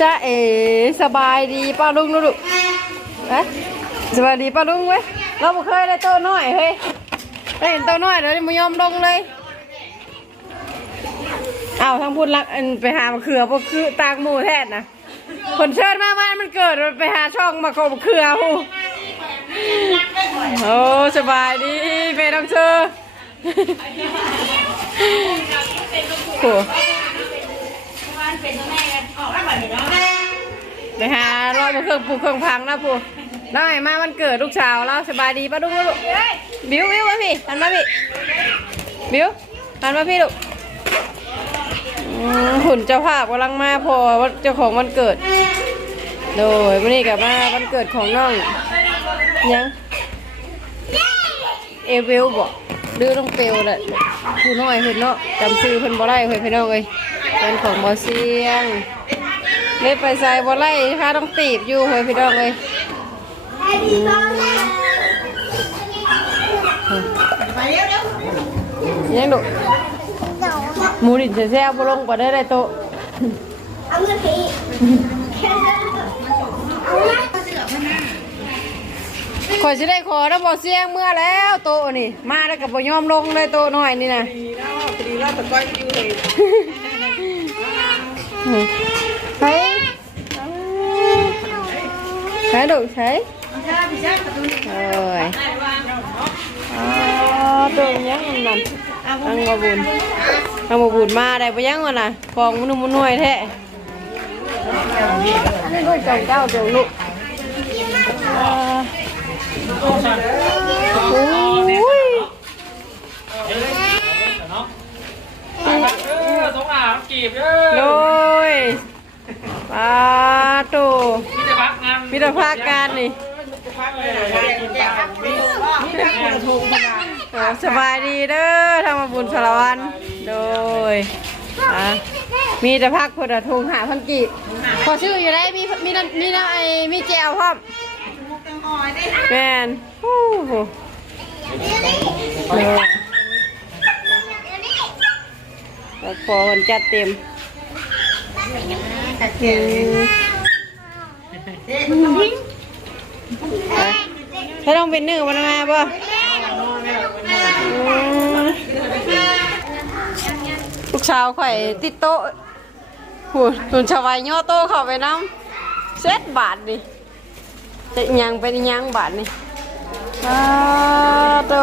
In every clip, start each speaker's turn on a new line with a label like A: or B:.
A: จ้าเอ๋สบายดีป้าลุงลูกเอ๊ะสบายดีป้าลุงเว้ยเราบ่เคยได้โตน้อยเฮ้ยได้เห็นโตน้อยเดี๋ยวนี้ไม่ยอมลงเลยเอาทั้งพูดรักไปหามะเขือพวกคือตากหมูแทนนะคนเชิญมาบ้านมันเกิดไปหาช่องมาขบเขือหูโอ้สบายดีเมย์ต้องเชื่อโอ้ ไปหารอยมาเครื่องปูเครื่องพังนะปูได้มาวันเกิดลูกสาวเราสบายดีป้าดุ้งลูกบิวบิวมาพี่หันมาพี่บิวหันมาพี่ลูกหุ่นเจ้าภาพกำลังมาพอวันเจ้าของวันเกิด โดยวันนี้กับมาวันเกิดของน้องยังเอเวลบอกดื้อต้องเปลวแหละผู้น้อยเพิ่นเนาะจำชื่อเพิ่นบ่ได้เพิ่นพี่น้องเอ้ยเป็นของบ่เสียง เล่ไปใส่บอลไล่ค่ะต้องตีบอยู่เฮ้ยพี่น้องเลยยังดุหมูดินแซ่บๆบ่ลงกว่าได้ได้โตะ
B: เอาเงินพี่เอาละ
A: ขอยสิได้ขอแล้วบ่เสียงเมื่อแล้วโตะนี่ มาแล้วก็บ่ยอมลงเลยโตะน้อยนี่นะ
C: พอดีเราตะก้อยอยู่เลย
A: ใช้ ใช้ดุใช้เอ้ยอ๋อตัวยังนั่นอังมาบุญอังมาบุญมาได้ปะ มันนุ่มมันน่วยแท้นี่ด้วยเจ้าเจ้าเจ้าลูกอ่าโอ้ย
D: เออสงอ่างกีบเด้
A: โด
D: อย
A: ปลาตู
D: มีแต่พักงาน
A: พิธภาคการนี่เออสบายดีเด้อทางมาบุญสารวันโดยอะมีแต่พักพดอะทุงหาพันกีพอชื่ออยู่ได้มีมีน้ำมีน้ำไอ้มีแจวพร้อมแมนโอ้โหพอมันจัดเต็ม อืมไปให้ต้องเป็นหนึ่งวันมาป่ะลูกสาวข่อยติดโต๊ะหูหุ่นชาวายย่อโต๊ะเข้าไปน้ำเซ็ตบาทดิจะอิหยังเป็นอิหยังบาทนี่อ้าวโต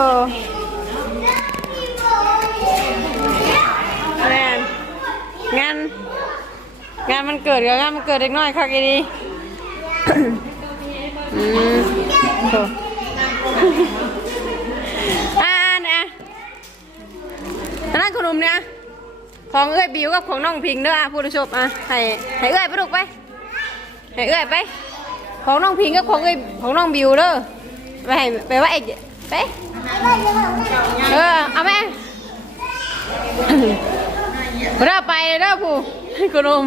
A: แม่นงานงานมันเกิดกับงานมันเกิดเด็กน้อยค่ะกีดี อืมโอ่าเนี่ยนนั้นขนมเนี่ย ของเอ้ยบิวกับของน้องพิงเด้ออะผู้ชมอะให้ให้เอ้ยไปลูกไป ให้เอ้ยไป ของน้องพิงกับของเอ้ยของน้องบิวเด้อ ไปให้ไปว่าเอ็ดไป เออ เอาแม่เราไปเด้อผู้ขนม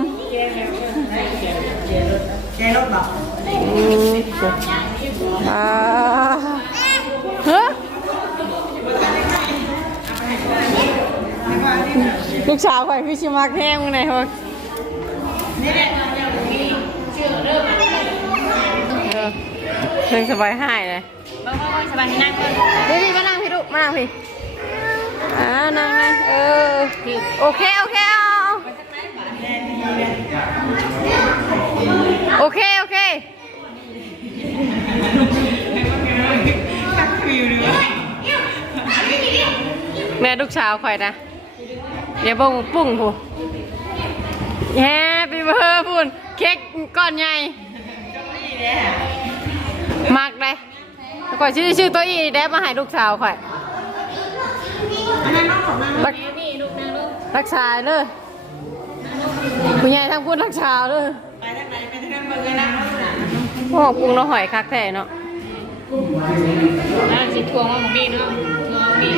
C: แกรถบอก
A: อืมอ่าเฮ้อลูกสาวข่อยคือชิมักแห้งมึงไหนเฮ้ยเออเพลงสบายหายเลย
B: บางคนสบายนั่งก่อน
A: นี่นี่มานั่งพี่ลูกมานั่งพี่อ่านั่งนั่งเออ โอเค โอเคเอาเอาโอเคโอเคแม่ลูกสาวข่อยนะเดี๋ยวบงปุ้งผู้แฮปปี้เบอร์พุ่นเค้กก้อนใหญ่มากเลยข่อยชื่อชื่อตัวอีได้มาให้ลูกสาวข่อยรักรักษาเลยผู้ใหญ่ทั้งพูดรักษาเลย
C: ไปทางไหนไปทางเบิ่งเลยนะ
A: โอ้ปรุงเราหอยคักแท้เนาะ
B: น่าสิทวงว่าของบีเนาะทวงบี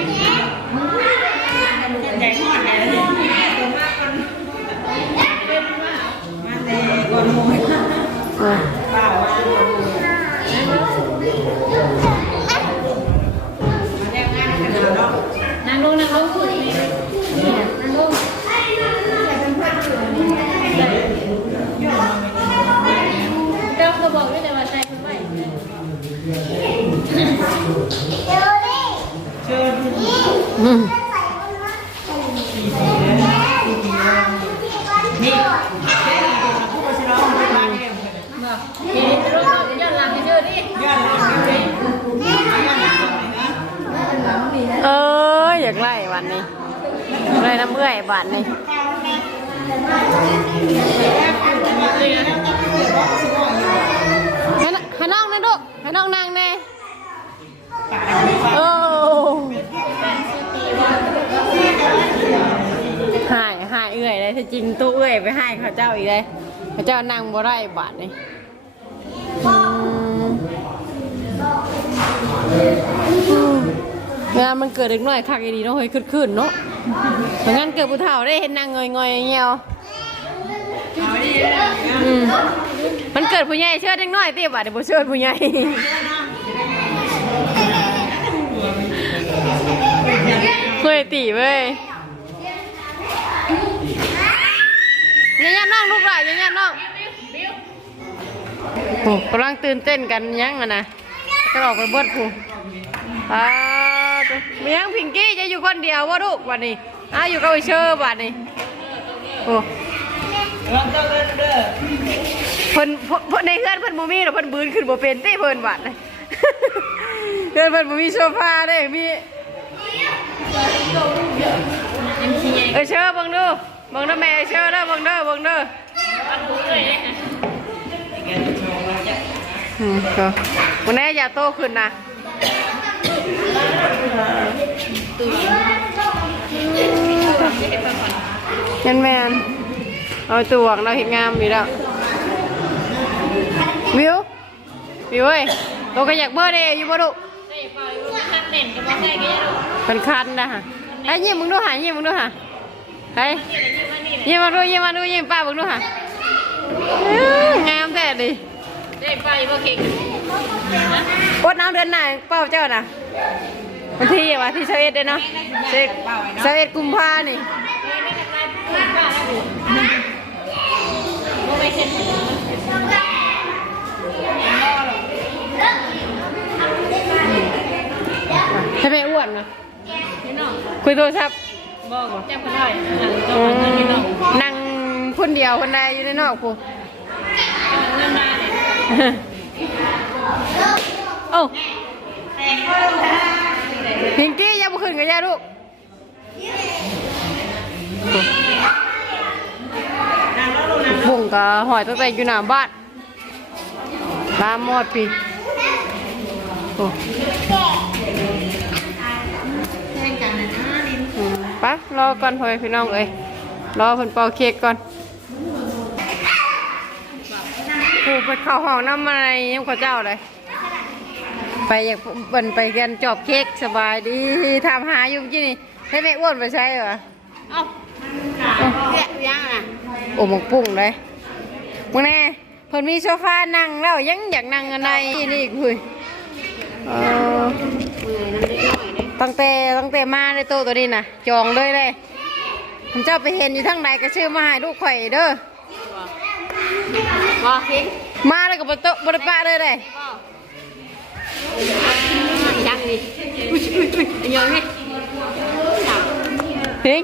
C: ใหญ่หอดเลยมาแต่ ก่อนหมู
A: เออ
C: เปล่าว่ามาแต่งงานกันแล้วเนาะ
B: นั่งลงนั่งลงคุยนั่งลง
A: เอื้อยบาดนี่ให้นให้น้องนะลูกให้น้องนั่งแน่โอ้หายหายเอื้อยเลยถ้าจริงตู้เอื้อยไปให้เขาเจ้าอีกเลยเขาเจ้านั่งบ่ได้บาดนี่อืมงานมันเกิดเด็กน้อยคักอีดีเนาะเฮ้ยขึ้นขึ้นเนาะ เพราะงั้นเกิดผู้เฒ่าได้เห็นนางเงยเงยเงี้ยวอืมมันเกิดผู้ใหญ่เชิดเด็กน้อยตีบอะเดี๋ยวบ่เชิดผู้ใหญ่เคยตีเว้ยยังยันน้องลูกหลานยังยันน้องโอ้กำลังตื่นเต้นกันยังอะนะจะออกไปเบิดผู้อ่า ตัวมียงพิงกี้จะอยู่คนเดียววะลูกวันนี้อ่าอยู่กับไอเชอร์วันนี้โอ้
C: เราต้องเดินเด้อ
A: เพิ่นเพิ่นเพิ่นในเพื่อนเพิ่นบ่มีหรอกเพิ่นบืนขึ้นบ่เป็นติเพิ่นบัดเลยเพื่อนเพิ่นบ่มีโซฟาเด้มีเอเชอร์บิ่งดูบิ่งด้อแม่เอเชอร์เด้อบิ่งเด้อบิ่งเด้อก็วันนี้อย่าโตขึ้นนะ แมนแมนเอาตัวหวังเราเห็นงามอยู่แล้ววิววิวเอ้ยตัวก็อยากเบอร์เดย์อยู่บ่ดุ
B: ใส่ปลาอยู่คันเด่นกับบ่ใส่ก็ยังลูก
A: เป็นคันนะฮะไอ้ยิ้มมึงดูหายิ้มมึงดูหาไอ้ยิ้มมาดูยิ้มมาดูยิ้มป้ามึงดูหาอื้องามแต่ดิ
B: ใส่ปลาอยู่บ่เก่งนะ
A: อดน้ำเดือนหน้าเป้าเจ้าน่ะวันที่อะวะที่เชเอ็ดเด้อเนาะเชเชเอ็ดกุมภานี่
B: บ่ไม่เช่น
A: ใช่ไหมอ้วนนะ
B: พี่น้อง
A: คุยโทรศัพท์
B: บอกจำกันได้จำกันพี่น้อง
A: นั่งคนเดียวคนใดอยู่ในนอกกู
B: เงินมาเนี่ย
A: โอ้พิงกี้ยังบุขึ้นกับยาลูกบุ่งกับหอยตั้งแต่อยู่หน้าบ้านตามมอดปีโอ้อืมไปะรอก่อนพ่อพี่น้องเอ้ยรอเพิ่นเป่าเค้กก่อนโอ้ ไปเข้าห้องน้ำอะไรยังข้าเจ้าเลย ไปอยากเบิ่นไปกันจอบเค้กสบายดีทำหาอยู่ที่นี่ให้แม่อ้วนไปใช้เหรอ
B: เอ้าแกะยังอะ
A: โอ้หมกปุ้งเลยมึงแน่เพิ่นมีโซฟานั่งแล้วยังอยากนั่งอันใดนี่อีกคุยเออตั้งแต่ตั้งแต่มาในโตะตัวนี้นะจองเลยเลยผมเจ้าไปเห็นอยู่ทั้งใดก็ชื่อมาให้ลูกข่อยเด้อ
B: บ่เก่ง
A: มาแล้วก็บโตะบริปะเลยเลย
B: ยังนี่อุ้ยอุ้ยอุ้ยยังนี่
A: เฮ้ย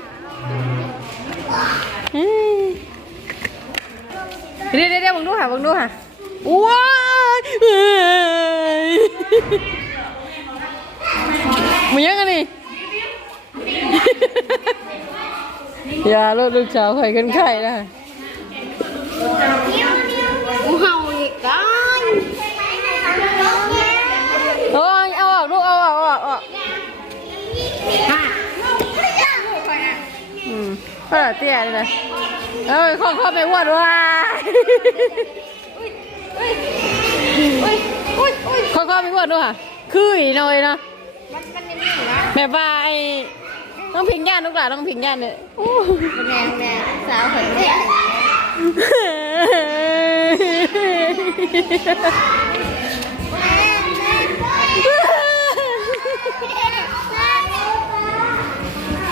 A: อืมเดี๋ยวเดี๋ยวเดี๋ยวมึงดูหะมึงดูหะว้ายเอ้ยมึงยังไงนี่อย่าลดลูกสาวใครกันไข่นะ
B: เอ
A: อเตี้ยเลยนะเอ้ยข้อข้อไปอ้วนว้ายข้อข้อไปอ้วนด้วยค่ะคืออีน่อยนะแม่บ้าไอ้ต้องพิงย่านลูกหลานต้องพิงย่านเนี่ยโอ้
B: แม่แม่สาวเฮ้ย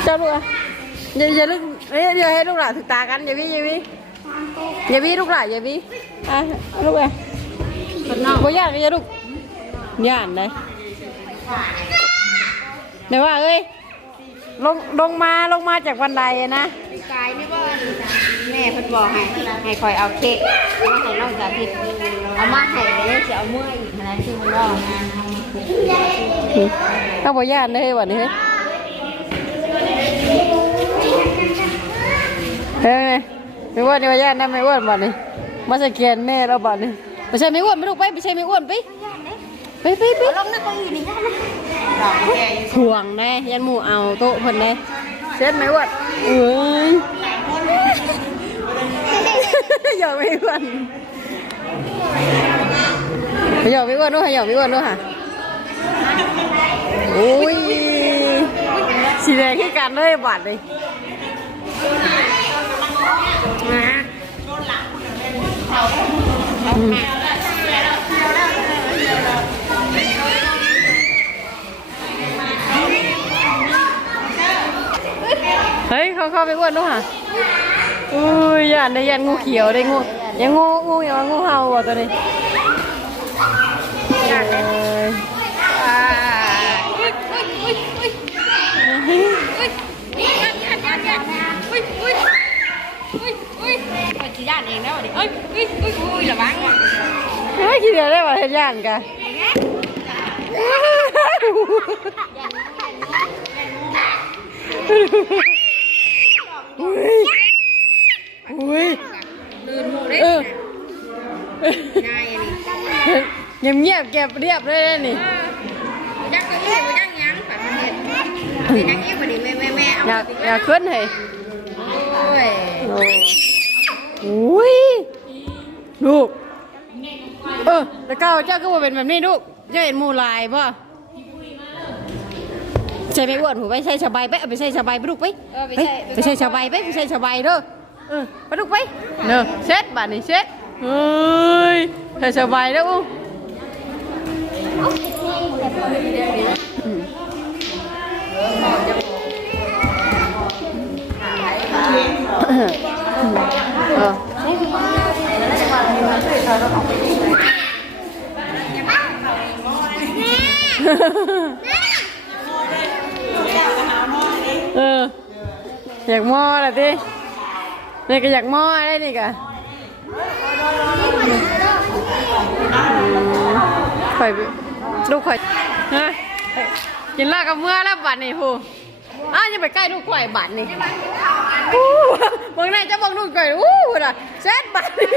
A: เจ้าลูกอะอย่าอย่าลูก เอ้ยอย่าให้ลูกหลานถึกตากันอย่าวิอย่าวิอย่าวิลูกหลานอย่าวิอะลูกอะ
B: คนนอก
A: บ่ย่านก็อย่าลูกย่านเลยเดี๋ยวว่าเอ้ยลงลงมาลงมาจากบันไดอะนะ
B: กายนี่บ่แม่เพิ่นบอกให้ให้คอยเอาเค้กมาให้น้องสาธิตเอามาให้แล้วจะเอามื้ออีกนะที่มันว่า
A: เอาบ่ย่านเลยวันนี้ ไม่อ้วนนี่ว่าย่านนะไม่อ้วนบัดนี้มาสแกนแม่เราบัดนี้ไม่ใช่ไม่อ้วนไม่ลูกไปไม่ใช่ไม่อ้วนไปไปไปไป
B: ลงในเก้าอี้นี่กันนะ
A: ห่วงได้ยันหมูเอาโต๊ะเพิ่นได้เซ็ตไม่อ้วนเอ้ยหยอกไม่อ้วนหยอกไม่อ้วนด้วยหยอกไม่อ้วนด้วยค่ะโอ้ยสีแดงขึ้นกันเลยบาดเลย เฮ้ยเขาเข้าไปอ้วนด้วยค่ะอุ้ยยันได้ยันงูเขียวได้งูยังงูงูอย่างงูเห่าอะตัวนี้ อ
B: งแล้วดิเอ้ยเอ้ยเอ้ยอุ้ยระวังอะ
A: เฮ้ยคิดเดี๋ยวได้มาเห็นยันกันอุ้ยอุ้ย
B: ลืนหมูเด้
A: เออ
B: ง่ายอันนี้
A: เงียบเงียบเก็บเรียบเลยนี่
B: จักเก้าอี้บ่จักยังแบบนี้นี่จักอี้บ่ดิแม่แม่แม่เอา
A: อยากอยากขึ้นเหรอ
B: โอ้ย
A: โอ้ยลูก เออแล้วก้าวเจ้าก็ว่าเป็นแบบนี้ลูกเจ้าเห็นหมูลายป่ะใช่ไหมอ้วนหูไปใช่สบายไปเอาไปใช่สบายไปลูกไป
B: เออไป
A: ไป
B: ใช่
A: ไปใช่สบายไปไปใช่สบายเด้อเออไปลูกไปเด้อเช็ดบาดนี่เช็ดเฮ้ยใช่สบายแล้วอู้เออ เออ อยากหม้อละทีนี่ก็อยากหม้อได้นี่กะข่อยไปลูกข่อยฮะกินเหล้ากับเมื่อแล้วบัดนี่พูอ้าวยังไปใกล้ลูกข่อยบัดนี่อู้เบิ่งไหนจะเบิ่งลูกข่อยอู้น่ะเซ็ตบัดนี่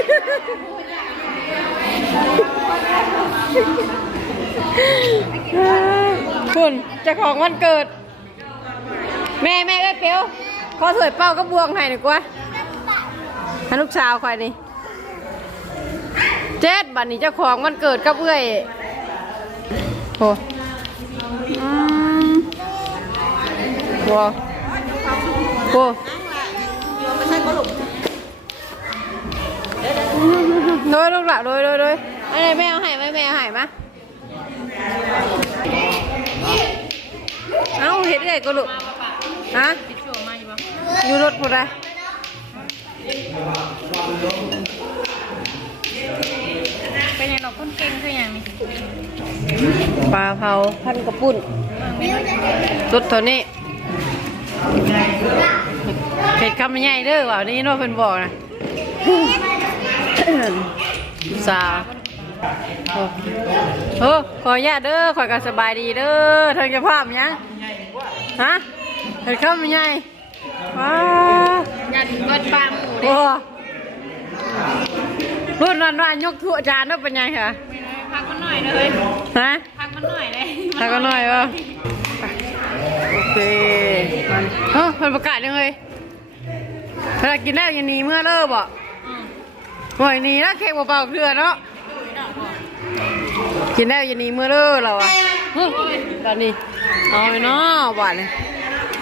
A: คุณจะของวันเกิด แม่แม่เอ้ยเปียวขอถวยเป้าก็บวงให้หน่อยกว่าให้ลูกสาวคอยนี่เจ็ดบัดนี้เจ้าของมันเกิดกับเอ้ยโอ้อืมโว้โห โดยลูกหละโดยโดยโดยอันนี้แม่เอาให้ไหมแม่เอาให้มะเอ้าเห็ดได้ก็ลูกฮะอยู่รถผู้ใด
B: เป็นยังดอกคนเก่งคือหยังนี่
A: ปลาเผาพันกระปุ่นสุดเท่านี้เผ็ดคำใหญ่เด้อว่านี่เน้องเพิ่นบอกนะ สาวโอ้โอ้ขออนุญาตเด้อขอยก็สบายดีเด้อเธอจะภาพยังฮะเผ็ดคำใหญ่ว้า
B: ยันเบิดปางหมู
A: โอ้รุ่นนั้นว่ายกถั่วจานแล้วเป็นไงคะ
B: พักมันหน่อยเลย
A: ฮะ
B: พักมันหน่อยเลย
A: ถ้าก็หน่อยวะโอเคมันเฮ้ยมันประกาศยังไงเวลากินแล้วอยังหนีเมื่อเลิกบ่ หน่อยหนีนะเค้กเบาๆเกลือเนาะกินแล้วอยังหนีเมื่อเลิกเราอะเฮ้ยตอนนี้เอาไปเนาะหวานเลย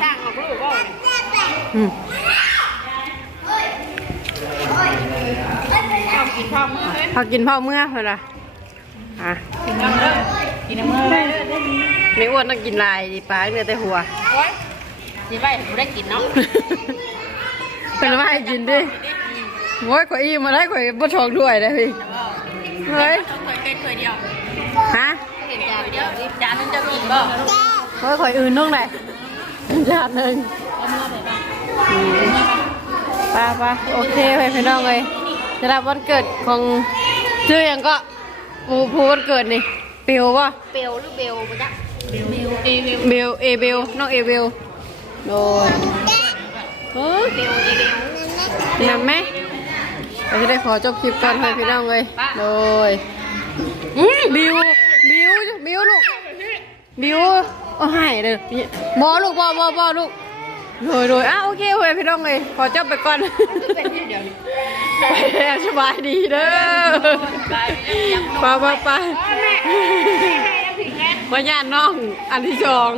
B: สร้างออกลูกบ่
A: อืม
B: ชอบกินข้าวมื้อเลย
A: พอกินพ่อเมื่อเพื่อนละอะ
B: กินน้ำเด้อกินน้ำมื้อได้เด้อ
A: ไม่อ้วนต้องกินลายดิปลาเนื้อแต่หัว
B: โอ้ยสิไปบ่ได้กินเนาะ
A: เป็นว่าให้กินดิ โอ้ยข่อยอิ่มมาได้ข่อยบ่ท้องด้วยนะพี่เฮ้ย
B: ต้องเคยเป็นเคยเดียว
A: ฮะ
B: เห็นจานเดียวจานนึงจะกินบ่
A: เฮ้ยข่อยอื่นต้องไหนจานหนึ่งอืมไป้าป้าโอเคไปพี่น้องเลยจะรับวันเกิดของชื่อหยังก็ผู้ผู้วันเกิดนี่เปียวป่ะ
B: เปลวหรือเบลบ่จ๊ะเบลเบลเอเบล
A: เบลเอเบลน้องเอเบลโดยเออ
B: เบลเอเบล
A: แม่แม่ เราจะได้ขอจบคลิปก่อนให้พี่น้องเลยโดยบิว บิว บิวลูก บิวเอาให้เลยบอลูกบอบอบอลูกโดยโดยอ้าวโอเคโอเคพี่น้องเลยขอจบไปก่อนไปแล้วสบายดีเด้อไปไปไปมาญาติน้องอันที่สอง